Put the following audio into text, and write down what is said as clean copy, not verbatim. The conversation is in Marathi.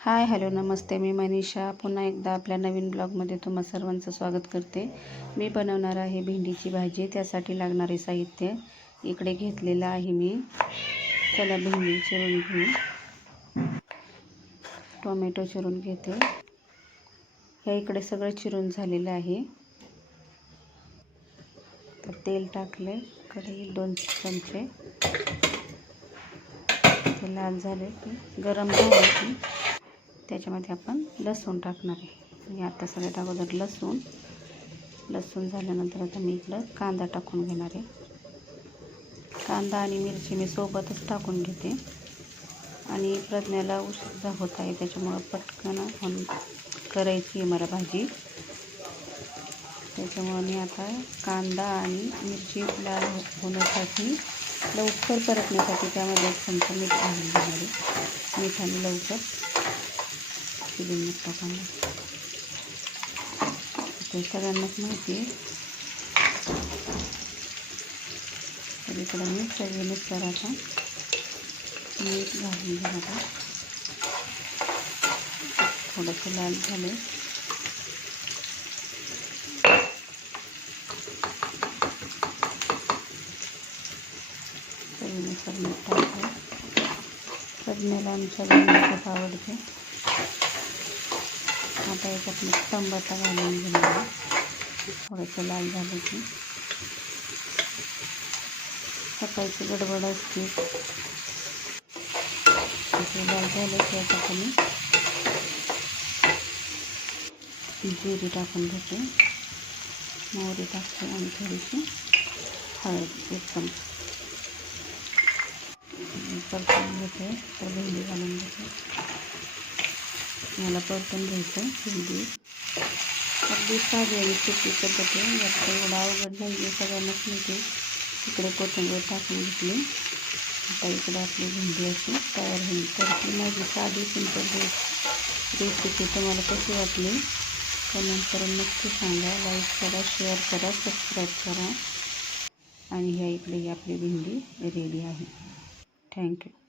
हाय हॅलो नमस्ते, मी मनीषा पुन्हा एकदा आपल्या नवीन ब्लॉगमध्ये तुम्हा सर्वांचं स्वागत करते। मी बनवणार आहे भेंडीची भाजी। त्यासाठी लागणारे साहित्य इकडे घेतलेलं आहे मी। चला भेंडी चिरून घेऊ। टोमॅटो चिरून घेते। हे इकडे सगळं चिरून झालेलं आहे। तर तेल टाकले, कढई 2 चमचे। ते लाल झाले की गरम झाले की त्याच्यामध्ये आपण लसूण टाकणार आहे। मी आता सगळ्यात अगोदर लसूण झाल्यानंतर आता मी इकडं कांदा टाकून घेणार आहे। कांदा आणि मिरची मी सोबतच टाकून घेते आणि प्रज्ञाला उशीर होत आहे त्याच्यामुळे पटकन करायची आहे मला भाजी। त्याच्यामुळे मी आता कांदा आणि मिरची लाल होण्यासाठी लवकर परतण्यासाठी त्यामध्ये 1 चमचा मीठ घालून घेणार आहे। मिठाने लवकर टाकायला ते सगळ्यांनाच माहिती आहे। तर इकडे मी चवीनुसार आता मीठ घालून घेणार आहे। थोडंसं लाल झाले चवीनुसार मीठ टाकलं। प्रज्ञेला आमच्या भेंडी खूप आवडते। आता याच्यात मी टमाटा घालून घेणार आहे। थोडंसं लाल झालं की सकाळची गडबड असते। लाल झालं की आता मी जिरे टाकून घेते, मोहरी टाकते आणि थोडीशी हळद 1 चमचा परतून घेते। तर भेंडी घालून घेते। मला परतून घ्यायचं भेंडी अगदी साधी आणि सोपी पद्धत आहे। यात एवढं अवघड नाही आहे, सगळ्यांनाच माहिती। इकडे कोथिंबीर टाकून घेतली। आता इकडे आपली भेंडी अशी तयार होईल। तर ती माझी साधी सिंपल रेसिपी तुम्हाला कशी वाटली कमेंट करून नक्की सांगा। लाईक करा, शेअर करा, सबस्क्राईब करा। आणि ह्या इकडे आपली भेंडी रेडी आहे। थँक्यू।